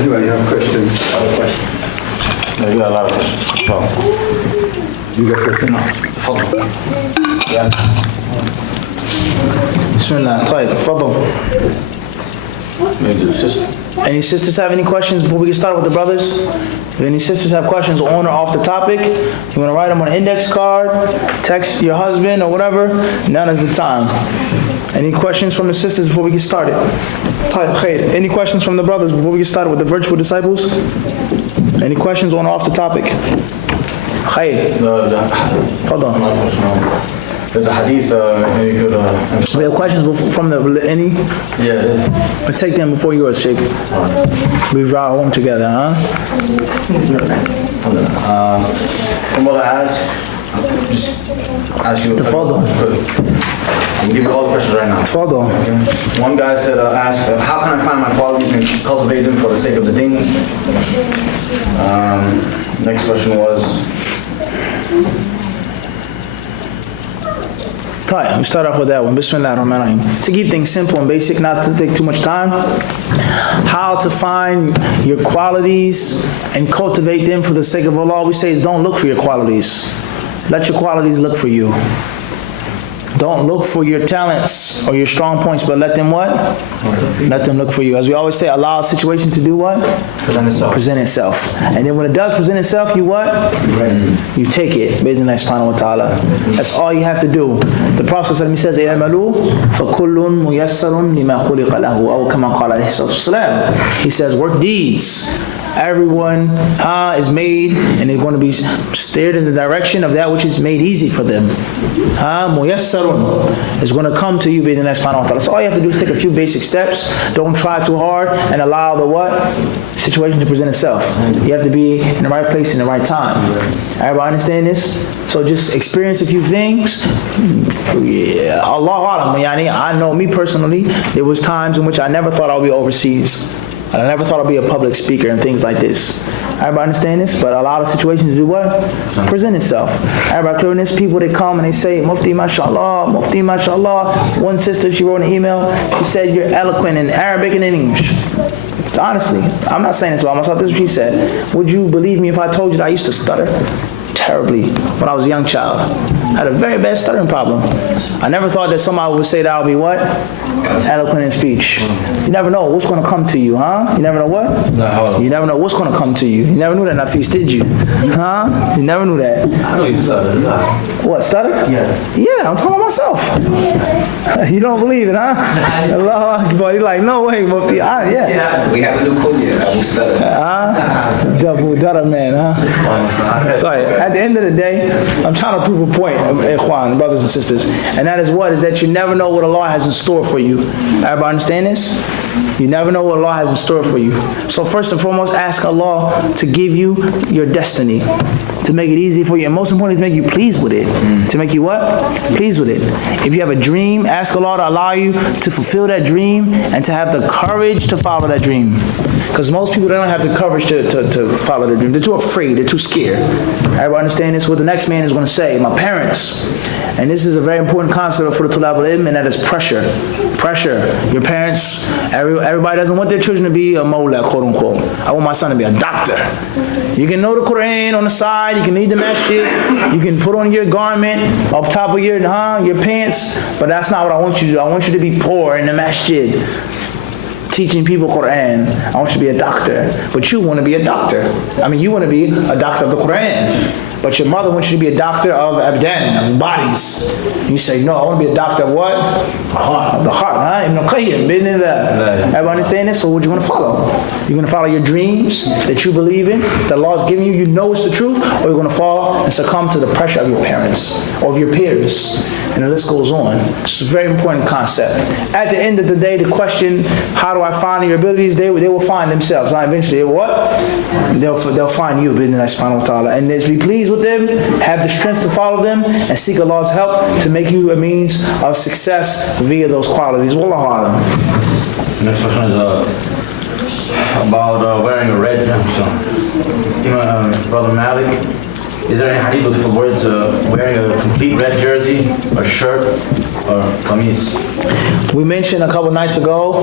Anybody have questions? Other questions? No, you got a lot of questions. You got questions? No. Yeah. Bismillah. طيب تفضل. Maybe the sister. Any sisters have any questions before we get started with the brothers? If any sisters have questions on or off the topic, you want to write them on an index card, text your husband or whatever, now is the time. Any questions from the sisters before we get started? Any questions from the brothers before we get started with the virtual disciples? Any questions on or off the topic? Hold on. There's a hadith, maybe you could... We have questions from any? Yeah. Let's take them before yours, Sheikh. We ride home together, huh? I'm going to ask you... Tafadal. I'm give you all the questions right now. Tafadal. One guy said, asked, how can I find my qualities and cultivate them for the sake of the deen? Next question was... We start off with that one. Bismillah ar-Rahman ar-Rahim. To keep things simple and basic, not to take too much time. How to find your qualities and cultivate them for the sake of Allah. We say is don't look for your qualities. Let your qualities look for you. Don't look for your talents or your strong points, but let them what? Let them look for you. As we always say, allow a situation to do what? Present itself. And then when it does present itself, you what? You take it. Bidnillah subhanahu wa ta'ala. That's all you have to do. The Prophet says, "I'malu fakullun muyassarun lima khuliqa lahu," aw kama qala alayhi salatu. He says, work deeds. Everyone is made and is going to be steered in the direction of that which is made easy for them. Muyassarun is going to come to you by the next subhanahu wa ta'ala. So all you have to do is take a few basic steps. Don't try too hard and allow the what? Situation to present itself. You have to be in the right place in the right time. Everybody understand this? So just experience a few things. Allahu Alam. I know me personally, there was times in which I never thought I would be overseas. I never thought I'd be a public speaker and things like this. Everybody understand this? But a lot of situations do what? Present itself. Everybody clear on this? People, they come and they say, Mufti mashallah, Mufti mashallah. One sister, she wrote an email. She said, you're eloquent in Arabic and in English. Honestly, I'm not saying this about myself. This is what she said. Would you believe me if I told you that I used to stutter terribly when I was a young child? I had a very bad stuttering problem. I never thought that somebody would say that I would be what? Eloquent in speech. You never know what's going to come to you, huh? You never know what? You never know what's going to come to you. You never knew that, Nafis, did you? Huh? You never knew that. I know you stutter. What, stutter? Yeah. Yeah, I'm talking about myself. You don't believe it, huh? Allah Akbar. You're like, no way, Mufti. Yeah. We have a new kunya, Abu Stutter. Double Dada man, huh? Sorry, at the end of the day, I'm trying to prove a point, Ikhwan, brothers and sisters. And that is what? Is that you never know what Allah has in store for you. Everybody understand this? You never know what Allah has in store for you. So first and foremost, ask Allah to give you your destiny, to make it easy for you, and most importantly, to make you pleased with it. To make you what? Pleased with it. If you have a dream, ask Allah to allow you to fulfill that dream and to have the courage to follow that dream. Because most people, they don't have the courage to follow their dream. They're too afraid. They're too scared. Everybody understand this? What the next man is going to say. My parents. And this is a very important concept for the Tulab al-Ilm, and that is pressure. Pressure. Your parents, everybody doesn't want their children to be a mawla, quote unquote. I want my son to be a doctor. You can know the Quran on the side. You can lead the masjid. You can put on your garment up top of your pants. But that's not what I want you to do. I want you to be poor in the masjid, teaching people Quran. I want you to be a doctor. But you want to be a doctor. You want to be a doctor of the Quran. But your mother wants you to be a doctor of abdan, of bodies. You say, no, I want to be a doctor of what? Of the heart, huh? Ibn Qayyim, everybody understand this? So what you going to follow? You're going to follow your dreams that you believe in, that Allah's giving you, you know it's the truth, or you're going to fall and succumb to the pressure of your parents or of your peers. And the list goes on. It's a very important concept. At the end of the day, the question, how do I find your abilities? They will find themselves. Now eventually, they will what? They'll find you, Bidnillah subhanahu wa ta'ala. And be pleased with them, have the strength to follow them, and seek Allah's help to make you a means of success via those qualities. Wallahu alam. Next question is about wearing a red jumpsuit. Brother Malik, is there any hadith for words wearing a complete red jersey or shirt or kameez? We mentioned a couple nights ago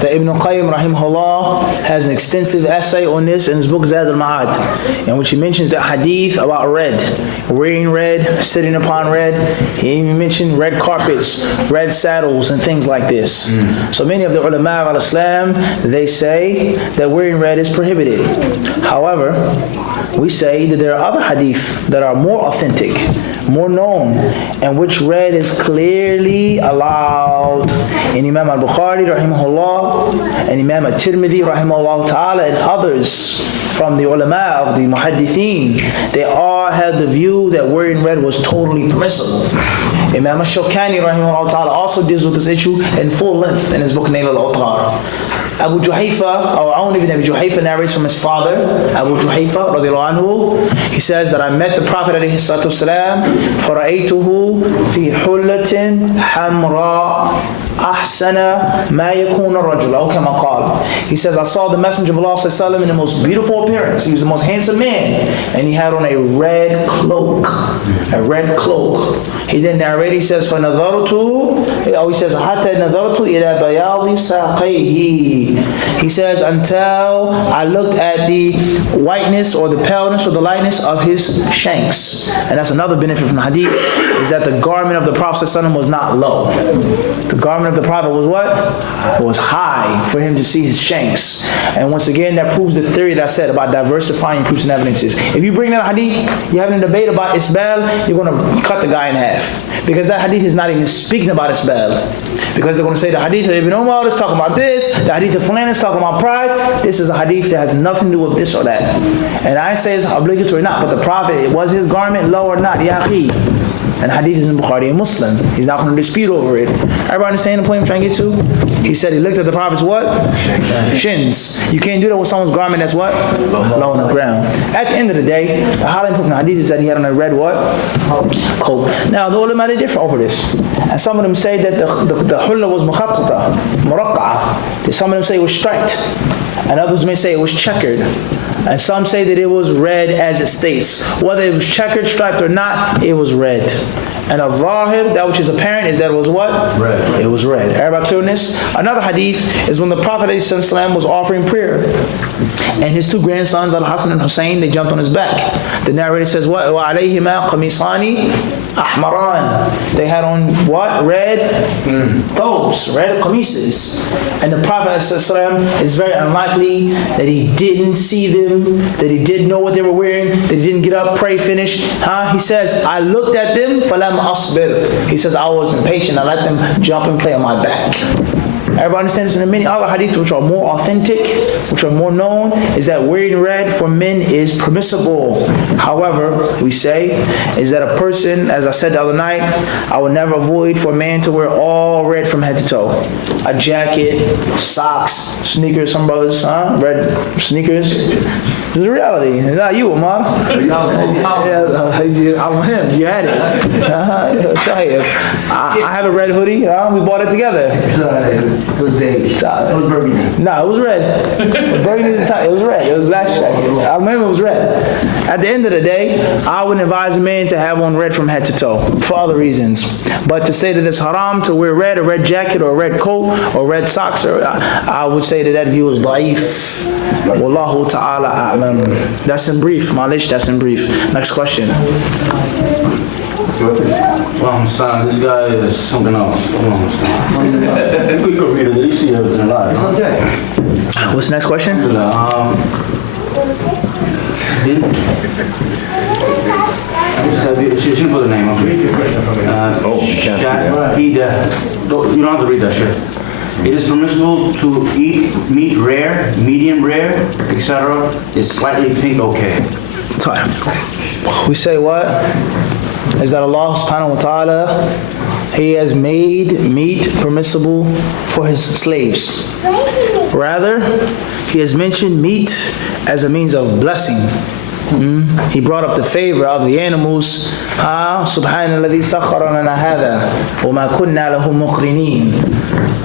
that Ibn Qayyim rahimahullah has an extensive essay on this in his book Zad al-Ma'ad, in which he mentions the hadith about red, wearing red, sitting upon red. He even mentioned red carpets, red saddles, and things like this. So many of the ulama of Islam, they say that wearing red is prohibited. However, we say that there are other hadith that are more authentic, more known, and which red is clearly allowed. And Imam al-Bukhari rahimahullah, and Imam al-Tirmidhi rahimahullah ta'ala, and others from the ulama of the muhaddithin, they all had the view that wearing red was totally permissible. Imam al-Shawkani rahimahullah ta'ala also deals with this issue in full length in his book Nail al-Awtar. Abu Juhayfa, or Aun ibn Abi Juhayfa narrates from his father, Abu Juhayfa radiallahu anhu. He says that I met the Prophet alayhi salatu wasalam, فَرَأَيْتُهُ فِي حُلَّةٍ حَمْرَاءٍ أحسن ما يكون الرجل أو كما قال. He says, I saw the Messenger of Allah sallallahu alaihi wasallam in the most beautiful appearance. He was the most handsome man, and he had on a red cloak. A red cloak. He then narrates, he says, فَنَظَرْتُ, he says, حَتَّى نَظَرْتُ إِلَى بَيَاضِ سَاقَيْهِ. He says, until I looked at the whiteness or the paleness or the lightness of his shanks. And that's another benefit from the hadith, is that the garment of the Prophet sallallahu alaihi wasallam was not low. The garment of the Prophet was what? Was high for him to see his shanks. And once again, that proves the theory that I said about diversifying proofs and evidences. If you bring that hadith, you're having a debate about isbal, you're going to cut the guy in half. Because that hadith is not even speaking about isbal. Because they're going to say the hadith of Ibn Umar is talking about this, the hadith of Fulan is talking about pride. This is a hadith that has nothing to do with this or that. And I say it's obligatory or not, but the Prophet, was his garment low or not? Yaqi. And hadith is in Bukhari and Muslim. He's not going to dispute over it. Everybody understand the point I'm trying to get to? He said he looked at the Prophet's what? Shins. You can't do that with someone's garment that's what? Low on the ground. At the end of the day, the highlight from the hadith is that he had on a red what? Coat. Now, the ulama are different over this. And some of them say that the hulla was mukhattata, muraqqa'ah. Some of them say it was striped. And others may say it was checkered. And some say that it was red as it states. Whether it was checkered, striped or not, it was red. And a zahir, that which is apparent, is that it was what? Red. It was red. Everybody clear on this? Another hadith is when the Prophet ﷺ was offering prayer. And his two grandsons, Al-Hasan and Hussein, they jumped on his back. The narrator says, what? وَعَلَيْهِمَا قَمِيصَانِ أَحْمَرَانِ. They had on what? Red thobes, red qamises. And the Prophet ﷺ is very unlikely that he didn't see them, that he didn't know what they were wearing, that he didn't get up, pray, finish. He says, I looked at them, فَلَمْ أَصْبِرْ. He says, I was impatient. I let them jump and play on my back. Everybody understands this? And many other hadiths which are more authentic, which are more known, is that wearing red for men is permissible. However, we say, is that a person, as I said the other night, I would never avoid for a man to wear all red from head to toe. A jacket, socks, sneakers, some brothers, red sneakers. This is a reality. It's not you, Amar. I'm him. You had it. I have a red hoodie. We bought it together. It was beige. It was burgundy. No, it was red. Burgundy is the type. It was red. It was black jacket. I remember it was red. At the end of the day, I wouldn't advise a man to have on red from head to toe for other reasons. But to say that it's haram to wear red, a red jacket or a red coat or red socks, I would say that view is da'if. Wallahu ta'ala a'lam. That's in brief. Malish, that's in brief. Next question. Well, son, this guy is something else. Hold on, son. You could read it. At least see everything live. It's okay. What's the next question? She put the name up. You don't have to read that shit. It is permissible to eat meat rare, medium rare, etc. Is slightly pink okay? We say what? Is that Allah subhanahu wa ta'ala, He has made meat permissible for His slaves. Rather, He has mentioned meat as a means of blessing. He brought up the favor of the animals. Subhanalladhi sakhara lana hadha wa ma kunna lahu muqrinin.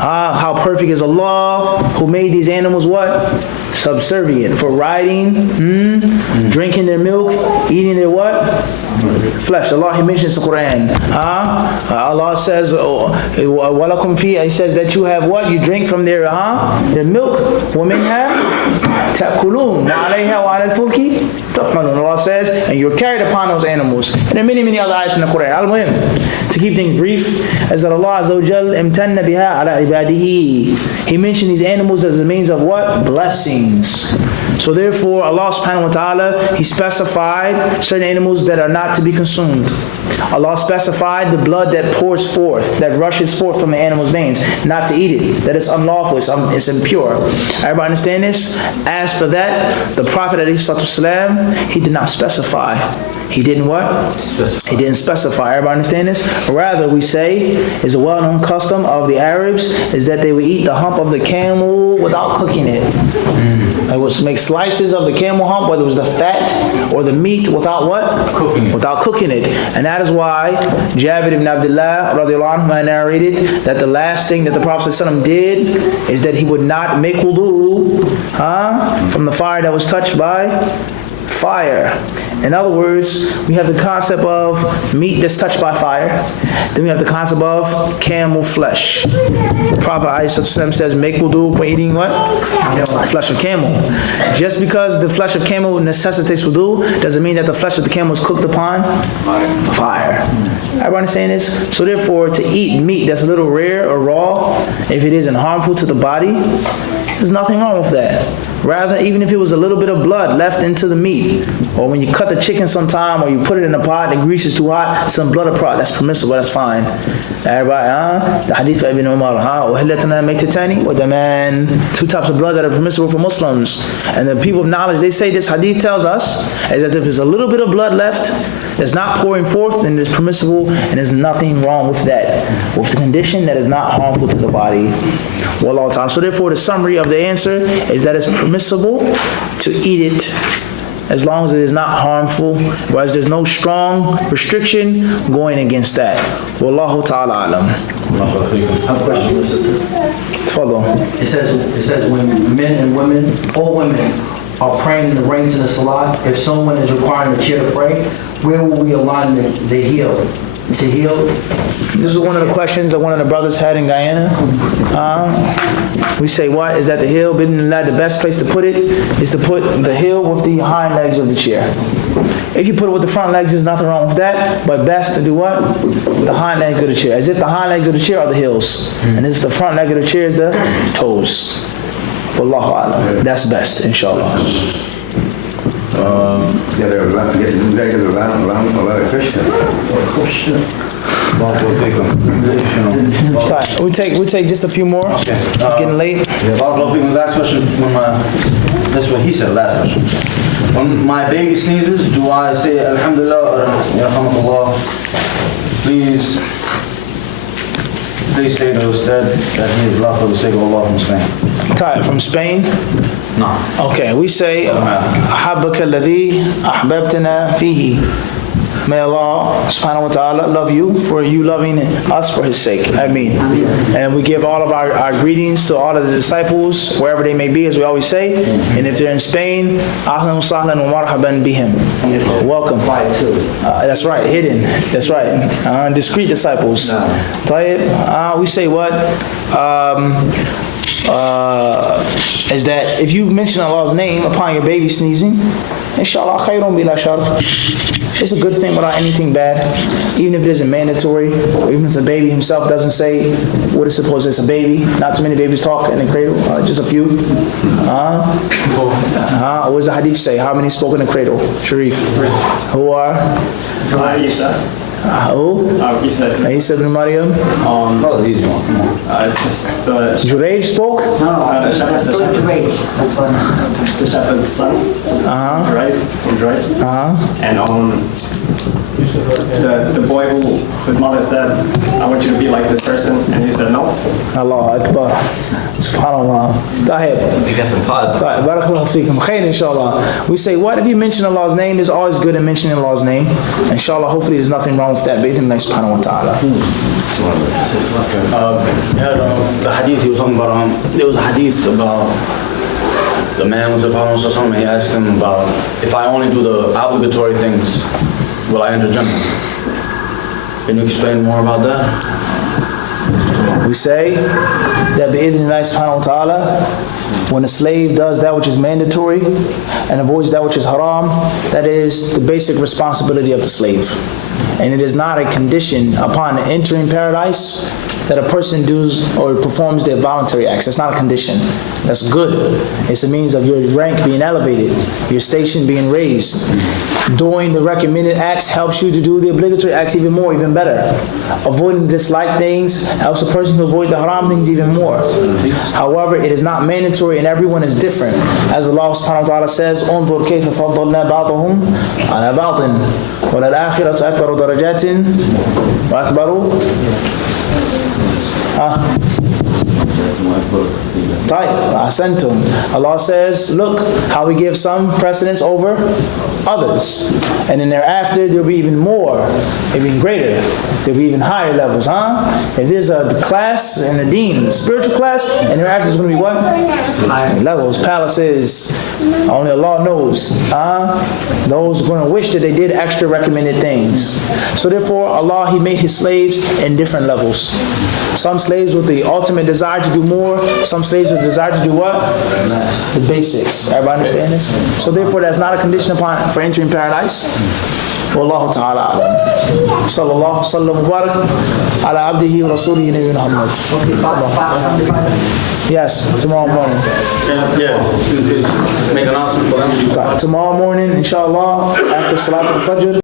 How perfect is Allah who made these animals what? subservient for riding, drinking their milk, eating their what? Flesh. Allah, He mentions the Quran. Allah says, وَلَكُمْ فِيهَا, He says that you have what? You drink from their milk. وَمِنْهَا تَأْكُلُونَ وَعَلَيْهَا وَعَلَى الْفُلْكِ تُحْمَلُونَ. Allah says, and you're carried upon those animals. And there are many, many other ayats in the Quran. Al-Muhim, to keep things brief, is that Allah Azza wa Jal امتن بها على عباده. He mentioned these animals as a means of what? Blessings. So therefore, Allah subhanahu wa ta'ala, He specified certain animals that are not to be consumed. Allah specified the blood that pours forth, that rushes forth from the animal's veins, not to eat it, that it's unlawful, it's impure. Everybody understand this? As for that, the Prophet ﷺ, he did not specify. He didn't what? He didn't specify. Everybody understand this? Rather, we say, is a well-known custom of the Arabs, is that they would eat the hump of the camel without cooking it. They would make slices of the camel hump, whether it was the fat or the meat, without what? Cooking. Without cooking it. And that is why Jabir ibn Abdullah radiallahu anhu narrated that the last thing that the Prophet ﷺ did is that he would not make wudu from the fire that was touched by fire. In other words, we have the concept of meat that's touched by fire. Then we have the concept of camel flesh. The Prophet ﷺ says, make wudu for eating what? Flesh of camel. Just because the flesh of camel necessitates wudu doesn't mean that the flesh of the camel is cooked upon fire. Everybody understand this? So therefore, to eat meat that's a little rare or raw, if it isn't harmful to the body, there's nothing wrong with that. Rather, even if it was a little bit of blood left into the meat, or when you cut the chicken sometime, or you put it in a pot, the grease is too hot, some blood or product, that's permissible, that's fine. Everybody, the hadith of Ibn Umar, two types of blood that are permissible for Muslims. And the people of knowledge, they say this hadith tells us is that if there's a little bit of blood left that's not pouring forth, then it's permissible, and there's nothing wrong with that, with the condition that is not harmful to the body. Wallahu ta'ala. So therefore, the summary of the answer is that it's permissible to eat it as long as it is not harmful, whereas there's no strong restriction going against that. Wallahu ta'ala alam. I have a question for the sister. Follow. It says when men and women, all women, are praying in the ranks in the salat, if someone is requiring a chair to pray, where will we align the heel? To heal? This is one of the questions that one of the brothers had in Guyana. We say, what is that the heel? The best place to put it is to put the heel with the hind legs of the chair. If you put it with the front legs, there's nothing wrong with that, but best to do what? The hind legs of the chair. As if the hind legs of the chair are the heels, and this is the front leg of the chair is the toes. Wallahu a'lam. That's best, inshallah. Get a lot of questions. We take just a few more. It's getting late. Last question. That's what he said, last question. When my baby sneezes, do I say Alhamdulillah or Yarhamukallah? Please say to Ustad that he is Allah for the sake of Allah from Spain. From Spain? No. Okay, we say أحبك الذي أحببتنا فيه. May Allah subhanahu wa ta'ala love you for you loving us for His sake. Ameen. And we give all of our greetings to all of the disciples, wherever they may be, as we always say. And if they're in Spain, ahlan wa sahlan wa marhaban bihim. Welcome. That's right, hidden. That's right. Discreet disciples. We say what? Is that if you mention Allah's name upon your baby sneezing, inshallah khayrun bila shar. It's a good thing without anything bad, even if it isn't mandatory, or even if the baby himself doesn't say what it's supposed to. It's a baby. Not too many babies talk in the cradle, just a few. What does the hadith say? How many spoke in the cradle? Sharif. Who are? Isa. Who? Isa ibn Maryam. Jurayj spoke? The shepherd's son. From Jurayj. And the boy whose mother said, I want you to be like this person, and he said no. Allah Akbar. Subhanallah. Tahib. Barakallahu feekum. Khair, inshallah. We say, what if you mention Allah's name? It's always good in mentioning Allah's name. Inshallah, hopefully there's nothing wrong with that. B'idhnillah subhanahu wa ta'ala. The hadith he was talking about, there was a hadith about the man went to the Prophet ﷺ, he asked him about, if I only do the obligatory things, will I enter Jannah? Can you explain more about that? We say that bi'idhnillahi subhanahu wa ta'ala, when a slave does that which is mandatory and avoids that which is haram, that is the basic responsibility of the slave. And it is not a condition upon entering paradise that a person does or performs their voluntary acts. That's not a condition. That's good. It's a means of your rank being elevated, your station being raised. Doing the recommended acts helps you to do the obligatory acts even more, even better. Avoiding disliked things helps a person to avoid the haram things even more. However, it is not mandatory and everyone is different. As Allah subhanahu wa ta'ala says, انظر كيف فضلنا بعضهم على بعض وللآخرة أكبر درجات وأكبر Allah says, look how we give some precedence over others. And then thereafter, there'll be even more, even greater. There'll be even higher levels, If there's a class in the deen, the spiritual class, and thereafter is going to be what? Higher levels, palaces. Only Allah knows, Those are going to wish that they did extra recommended things. So therefore, Allah, He made His slaves in different levels. Some slaves with the ultimate desire to do more, some slaves with the desire to do what? The basics. Everybody understand this? So therefore, that's not a condition for entering paradise. Wallahu ta'ala alam. Sallallahu sallam mubarak ala abdihi wa rasulihi nabiyyina Muhammad. Yes, tomorrow morning. Yeah. Make an announcement for them. Tomorrow morning, inshallah, after Salat al-Fajr.